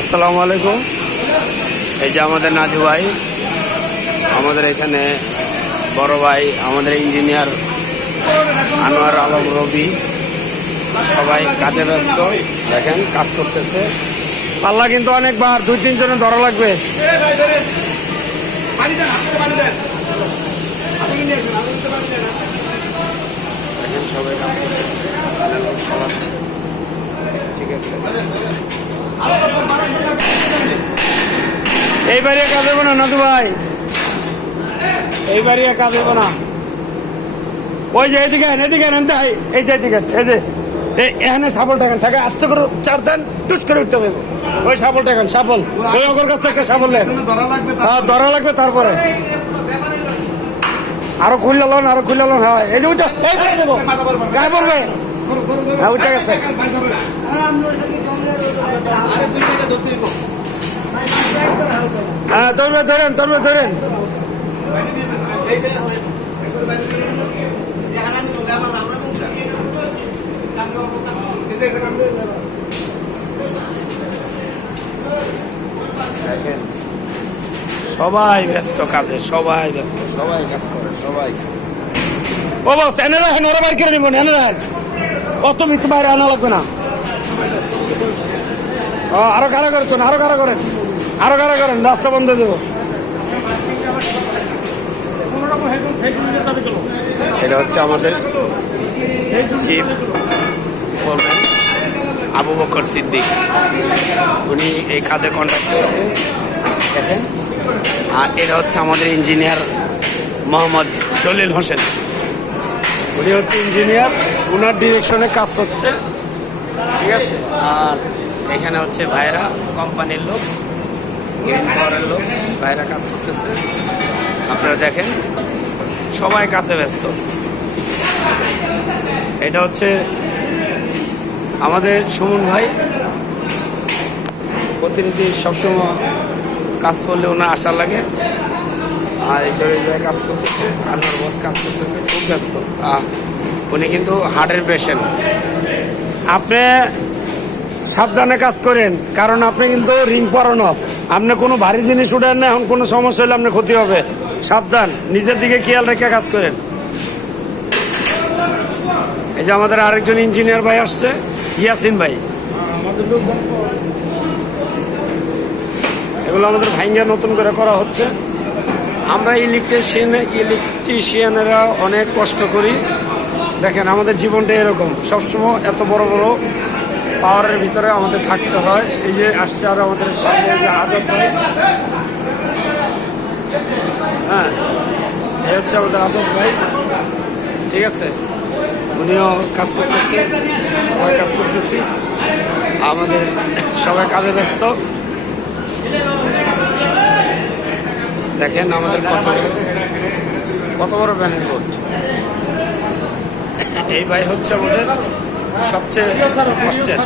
আসসালামু আলাইকুম। এই যে আমাদের নাজু ভাই, আমাদের এখানে বড় ভাই, আমাদের ইঞ্জিনিয়ার আনোয়ার আলম রবি, সবাই কাজে ব্যস্ত। দেখেন কাজ করতেছে। পাল্লা কিন্তু অনেকবার 2-3 জনে ধরা লাগবে। দেখেন সবাই কাজ করতেছে, ঠিক আছে। এই বাড়ি কাজ হবে না নাদু ভাই, এই বাড়ি কাজ হবে না। ওই যে এদিকে এই যে এদিকে, এই যে এখানে সাবল টাকান থাকে, আস্তে করে চার দেন, টুস করে উঠতে দেবো। ওই সাবল টাকান, সাবল ওই অগর কাছে একটা সাবল নেন, ধরা লাগবে। তারপরে আরো খুললে লোন, হ্যাঁ এই যে ওইটা দেবো, গায়ে পড়বে। হ্যাঁ ওইটা গেছে। হ্যাঁ ধরেন। সবাই ব্যস্ত কাজে, সবাই কাজ করে, সবাই। ও বস এনে রাখেন, ওরা বাইর করে নিবেন, এনে রাখেন। অত মিথ্য বাইরে আনা লাগবে না। আরো কারা করেন, আরো কারা করেন, রাস্তা বন্ধ দেবো। এটা হচ্ছে আমাদের চিফ ফোরম্যান আবু বকর সিদ্দিক, উনি এই কাজে কন্ট্যাক্ট করেছে দেখেন। আর এটা হচ্ছে আমাদের ইঞ্জিনিয়ার মোহাম্মদ জলিল হোসেন, উনি হচ্ছে ইঞ্জিনিয়ার, ওনার ডিরেকশনে কাজ হচ্ছে, ঠিক আছে। আর এখানে হচ্ছে ভাইরা কোম্পানির লোক, গ্রিন পাওয়ারের লোক, ভাইরা কাজ করতেছে। আপনারা দেখেন সবাই কাজে ব্যস্ত। এটা হচ্ছে আমাদের সুমন ভাই, প্রতিনিধি, সবসময় কাজ করলে ওনার আশা লাগে। আর এই জায়গায় কাজ করতেছে, আনোয়ার বস কাজ করতেছে, খুব ব্যস্ত। উনি কিন্তু হার্টের পেশেন্ট। আপনি সাবধানে কাজ করেন, কারণ আপনি কিন্তু রিং পরানো, আপনি কোনো ভারী জিনিস উঠেন না, এখন কোনো সমস্যা হলে আপনার ক্ষতি হবে। সাবধান, নিজের দিকে খেয়াল রেখে কাজ করেন। এই যে আমাদের আরেকজন ইঞ্জিনিয়ার ভাই আসছে, ইয়াসিন ভাই। এগুলো আমাদের ভাইঙ্গা নতুন করে করা হচ্ছে। আমরা ইলেকট্রিশিয়ানেরা অনেক কষ্ট করি। দেখেন আমাদের জীবনটা এরকম, সবসময় এত বড় পাওয়ারের ভিতরে আমাদের থাকতে হয়। এই যে আসছে আরো আমাদের সামনে যে আজাদ ভাই, হ্যাঁ এই হচ্ছে আমাদের আজাদ ভাই, ঠিক আছে। উনিও কাজ করতেছে, সবাই কাজ করতেছি, আমাদের সবাই কাজে ব্যস্ত। দেখেন আমাদের কত বড় ব্যানার বোর্ড। এই ভাই হচ্ছে আমাদের সবচেয়ে কষ্টের।